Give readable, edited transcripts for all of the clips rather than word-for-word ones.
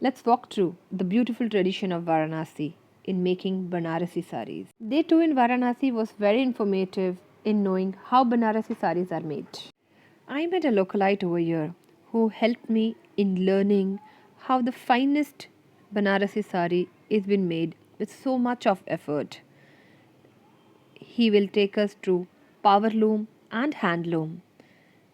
Let's walk through the beautiful tradition of Varanasi in making banarasi sarees. Day 2 in Varanasi was very informative in knowing how banarasi sarees are made. I met a localite over here who helped me in learning how the finest banarasi sari is been made with so much of effort. He will take us through Powerloom and Handloom.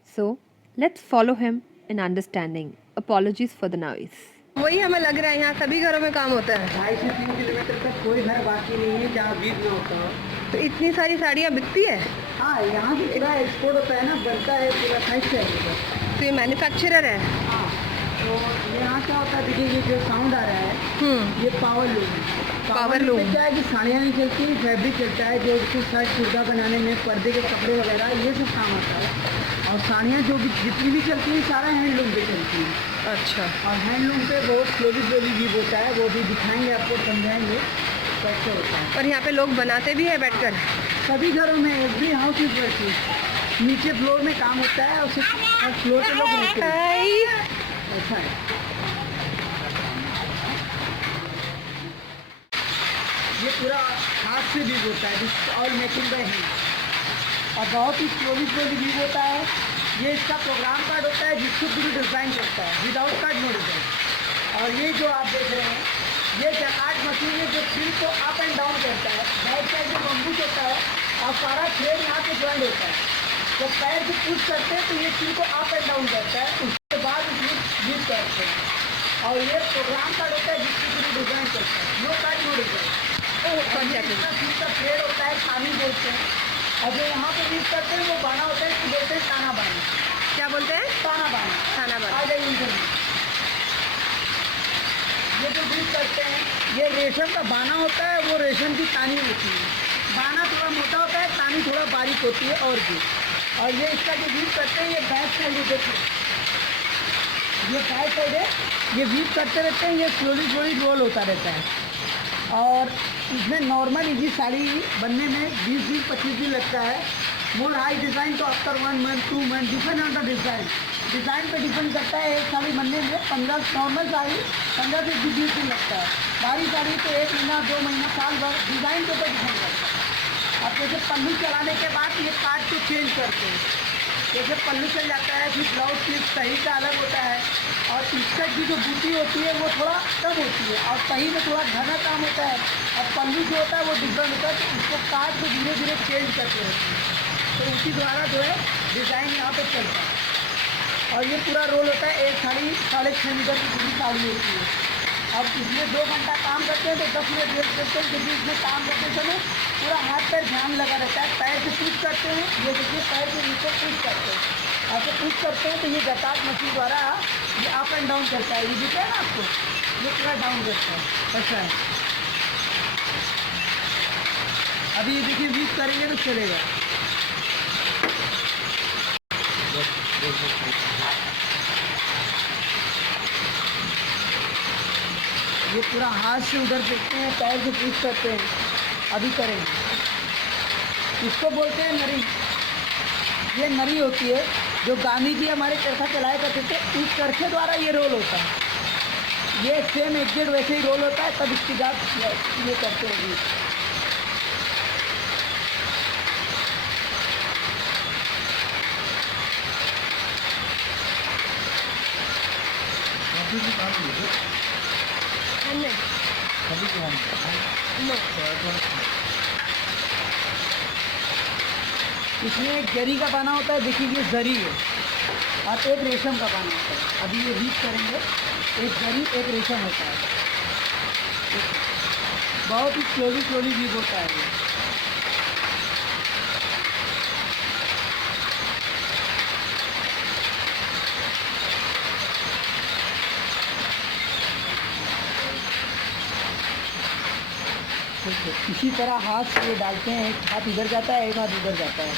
So let's follow him in understanding. Apologies for the noise. वही हमें लग रहा है यहाँ सभी घरों में काम होता है। 2.5 से 3 किलोमीटर तक कोई घर बाकी नहीं है जहाँ बीज ना होता हो। तो इतनी सारी साड़ियाँ बिकती है? हाँ, यहाँ से पूरा एक्सपोर्ट होता है ना, बनता है पूरा साइड से। तो ये मैन्युफैक्चरर है? हाँ, तो यहाँ क्या होता है, देखिए ये जो साउंड आ रहा है ये पावरलूम है। पावरलूम क्या है कि साड़ियाँ नहीं चलती, फैब्रिक चलता है, जो उसको शर्ट कुर्ता बनाने में, पर्दे के कपड़े वगैरह ये सब काम आता है। और साड़ियाँ जो भी जितनी भी चलती हैं सारा हैंडलूम पे चलती हैं। अच्छा। और हैंडलूम पे बहुत स्लोली भी होता है, वो भी दिखाएंगे आपको, समझाएंगे कैसे होता है। और यहाँ पे लोग बनाते भी है बैठकर? सभी घरों में, एवरी हाउस इज वर्किंग। नीचे फ्लोर में काम होता है और फ्लोर पे लोग रहते हैं। ऐसा है। ये पूरा हाथ से भी होता है, ऑल मेकिंग बाय हैंड, और बहुत ही स्लोली भी होता है। ये इसका प्रोग्राम कार्ड होता है जिसको पूरी डिज़ाइन करता है, विदाउट कार्ड नो डिज़ाइन। और ये जो आप देख रहे हैं ये जकार्ड मशीन है जो फिल को अप एंड डाउन करता है। बैक साइड में बम्बूस होता है और सारा थ्रेड यहाँ पे ज्वाइंट होता है। जब पैर से पुश करते हैं तो ये फिल को अप एंड डाउन करता है, उसके बाद इसमें यूज करते हैं। और ये प्रोग्राम कार्ड होता है जिसकी पूरी डिज़ाइन करता है, no card no design. Fill का थ्रेड होता है, खानी बोलते हैं। और जो यहाँ पे यूज करते हैं वो बाना होता है, बोलते हैं ताना बाना। क्या बोलते हैं? ताना बाना। ताना बाना। आ जाइए इधर। ये जो यूज करते हैं ये रेशम का बाना होता है, वो रेशम की तानी होती है। बाना थोड़ा मोटा होता है, तानी थोड़ा बारीक होती है और भी। और ये इसका जो यूज करते हैं ये बैक साइड है, देखो ये बैक साइड है, ये वीव करते रहते हैं, ये स्लोली रोल होता रहता है। और इसमें नॉर्मल इजी साड़ी बनने में 20-25 दिन लगता है। मोर हाई डिज़ाइन तो after 1 month 2 month depend on the design पे डिपेंड करता है। एक साड़ी बनने में 15 नॉर्मल साड़ी 15 से 20 दिन लगता है। भारी साड़ी तो 1 महीना 2 महीना साल भर डिज़ाइन के ऊपर डिपेंड करता है। अब जैसे पल्लू चलाने के बाद ये कार्ड को चेंज करते हैं, जैसे पल्लू चल जाता है फिर ब्लाउज पीस सही का अलग होता है। और इसका की जो बूटी होती है वो थोड़ा कम होती है और सही में थोड़ा घना काम होता है। और पल्लू जो होता है वो डिफरेंट होता है, तो इसको काट के धीरे धीरे चेंज करते रहते हैं, तो उसी द्वारा जो है डिज़ाइन यहाँ पे चलता है। और ये पूरा रोल होता है, एक साड़ी 6.5 मीटर की पूरी साड़ी होती है। अब इसमें 2 घंटा काम करते हैं तो 10 मिनट रेस्ट करते हैं, क्योंकि इसमें काम करते समय पूरा हाथ पैर ध्यान लगा रहता है। पैर से पुश करते हैं, ये देखिए पैर के नीचे पुश करते हैं, ऐसे पुश करते हैं तो ये जकार्ड मशीन द्वारा ये अप एंड डाउन करता है। ये दिख रहा है ना आपको, ये पूरा डाउन करता है, ऐसा है। अभी ये देखिए वीक करेंगे तो चलेगा। ये पूरा हाथ से उधर देखते हैं, पैर से पुश करते हैं, अभी करेंगे। इसको बोलते हैं नरी। ये नरी होती है जो गांधी जी हमारे चरखा चलाया करते थे, इस चरखे द्वारा ये रोल होता है। ये सेम एग्जेक्ट वैसे ही रोल होता है, तब इसकी जात ये करते हैं। इसमें एक जरी का बाना होता है, देखिए ये जरी है, और एक रेशम का बाना होता है। अभी ये वीक करेंगे, एक जरी एक रेशम होता है, बहुत ही स्लोली वीक होता है ये। इसी तरह हाथ से ये डालते हैं, एक हाथ इधर जाता है एक हाथ उधर जाता है।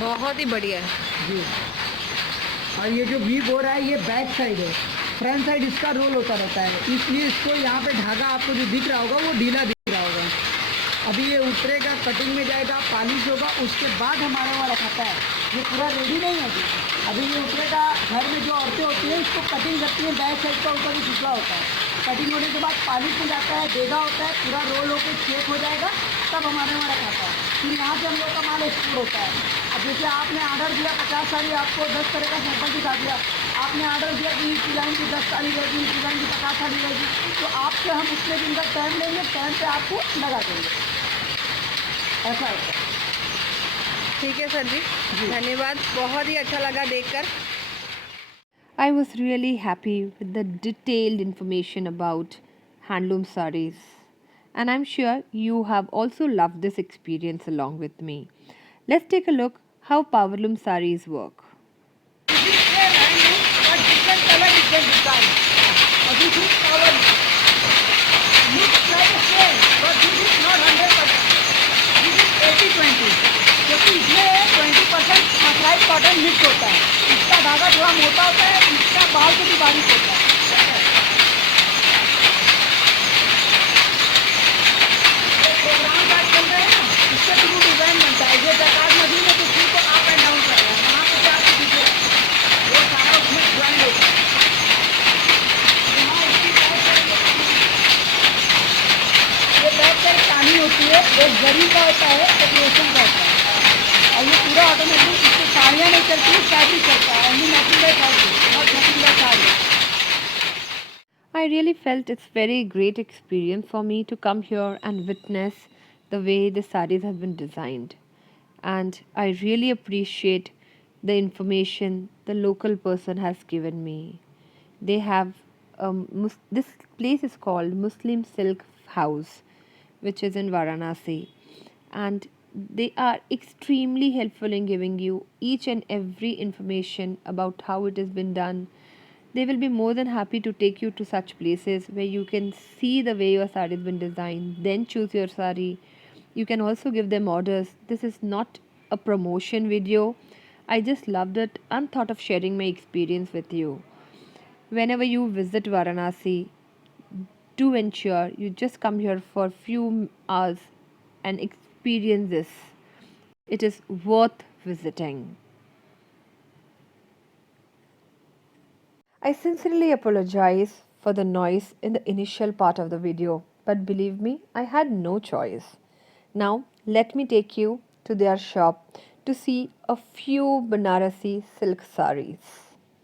बहुत ही बढ़िया है जी। और ये जो वी बोर्ड है ये बैक साइड है, फ्रंट साइड इसका रोल होता रहता है, इसलिए इसको यहाँ पे धागा आपको जो दिख रहा होगा वो ढीला दिख रहा होगा। अभी ये उतरेगा, कटिंग में जाएगा, पॉलिश होगा, उसके बाद हमारा वहाँ रखाता है। ये पूरा रेडी नहीं है अभी ये उतरेगा। घर में जो औरतें होती हैं इसको कटिंग करती हैं, बैक साइड का ऊपर ही पिछला होता है। कटिंग होने के बाद पॉलिश में जाता है, देगा होता है, पूरा रोल होकर चेक हो जाएगा, तब हमारे वहाँ रखाता है। फिर यहाँ से हम लोग का माल एक्सपोर्ट होता है। अब जैसे आपने ऑर्डर दिया 50 साड़ी, आपको 10 तरह का सैंपल दिखा दिया, आपने ऑर्डर दिया कि इस डिज़ाइन की 10 साड़ी रहेगी, इस डिज़ाइन की 50 साड़ी रहेगी, तो आपसे हम उतने दिन का टाइम लेंगे, टाइम पे आपको लगा देंगे, ऐसा होता है। ठीक है सर जी, धन्यवाद, बहुत ही अच्छा लगा देखकर। I was really happy with the detailed information about handloom sarees, and I'm sure you have also loved this experience along with me. Let's take a look how Powerloom sarees work. This is same handloom, but different color, different design. And this is Powerloom. Looks like the same, but this is not 100%. This is 80-20. क्योंकि इसमें 20% mercerise cotton mix होता है। इसका धागा थोड़ा मोटा होता है, इसका बाल से भी बारीक होता है। ये प्रोग्राम का चल रहा है ना, इससे थ्रू डिजाइन बनता है। ये जकात मशीन है, तो थ्रू को अप एंड डाउन कर रहा है, वहाँ पे आपको दिख रहा है, वो सारा उसमें ज्वाइन होता है। यहाँ इसकी ये बैक साइड पानी होती है, एक जरी का होता है, एक रेशम का होता है, और ये पूरा ऑटोमेटिक, इससे साड़ियाँ नहीं चलती, फैब्रिक चलता है, only matching by fabric, not matching by sari. I really felt it's very great experience for me to come here and witness the way the sarees have been designed, and I really appreciate the information the local person has given me. They have this place is called Muslim Silk House, which is in Varanasi, and they are extremely helpful in giving you each and every information about how it has been done. They will be more than happy to take you to such places where you can see the way your saree has been designed, then choose your saree. You can also give them orders. This is not a promotion video. I just loved it and thought of sharing my experience with you. Whenever you visit Varanasi, do ensure you just come here for few hours and experience this. It is worth visiting. I sincerely apologize for the noise in the initial part of the video, but believe me, I had no choice. Now, let me take you to their shop to see a few Banarasi silk sarees.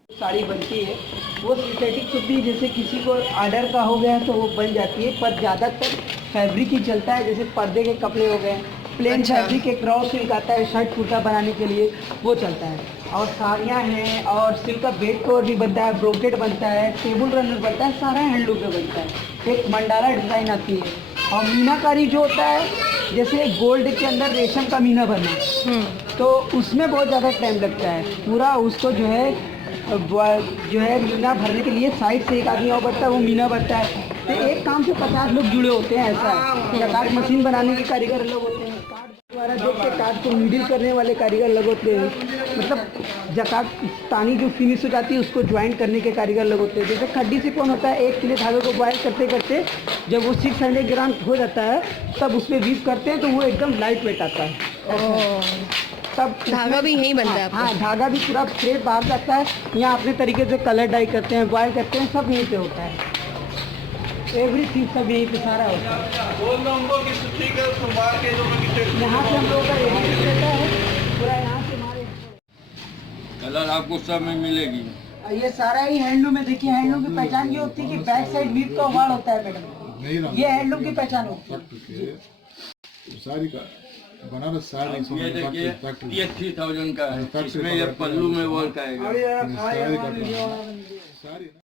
Sari बनती है वो synthetic सूती, जैसे किसी को order का हो गया तो वो बन जाती है, पर ज़्यादातर फैब्रिक ही चलता है। जैसे पर्दे के कपड़े हो गए, प्लेन फैब्रिक एक क्रॉस सिल्क आता है शर्ट कुर्ता बनाने के लिए, वो चलता है। और साड़ियाँ हैं, और सिल्क का बेड कवर भी बनता है, ब्रोकेट बनता है, टेबल रनर बनता है, सारा हैंडलूम पे बनता है। एक मंडाला डिज़ाइन आती है, और मीनाकारी जो होता है, जैसे गोल्ड के अंदर रेशम का मीना बनना, तो उसमें बहुत ज़्यादा टाइम लगता है। पूरा उसको जो है मीना भरने के लिए साइड से एक आदमी और बढ़ता है, वो मीना बढ़ता है। तो एक काम से 50 लोग जुड़े होते हैं, ऐसा है। जकात मशीन बनाने के कारीगर अलग होते हैं, कार्ड द्वारा देख के कार्ड को नीडल करने वाले कारीगर अलग होते हैं, मतलब जकात तानी जो फिनिश हो जाती है उसको ज्वाइन करने के कारीगर अलग होते हैं। जैसे खड्डी से कौन होता है, 1 किलो धागे को बॉयल करते करते जब वो 600 ग्राम हो जाता है, तब उसमें वीव करते हैं तो वो एकदम लाइट वेट आता है। तब धागा भी यहीं बनता है। हाँ, धागा भी पूरा थ्रेड बाहर जाता है। यहाँ अपने तरीके से कलर डाई करते हैं, बॉयल करते हैं, सब यहीं पे होता है। एवरीथिंग सब यहीं पे सारा होता है। यहाँ से हम लोगों का रेडी रहता है पूरा, यहाँ से हमारे कलर आपको सब में मिलेगी। ये सारा ही हैंडलूम है। देखिए हैंडलूम की पहचान ये होती है कि बैक साइड वीव का वाड़ होता है मैडम, ये हैंडलूम की पहचान होती है। सारी का बनारस साड़ी ये देखिए ये 3000 का है, इसमें ये पल्लू में वर्क आएगा।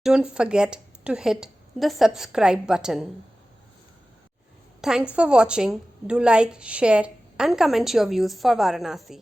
Don't forget to hit the subscribe button. Thanks for watching. Do like, share and comment your views for Varanasi.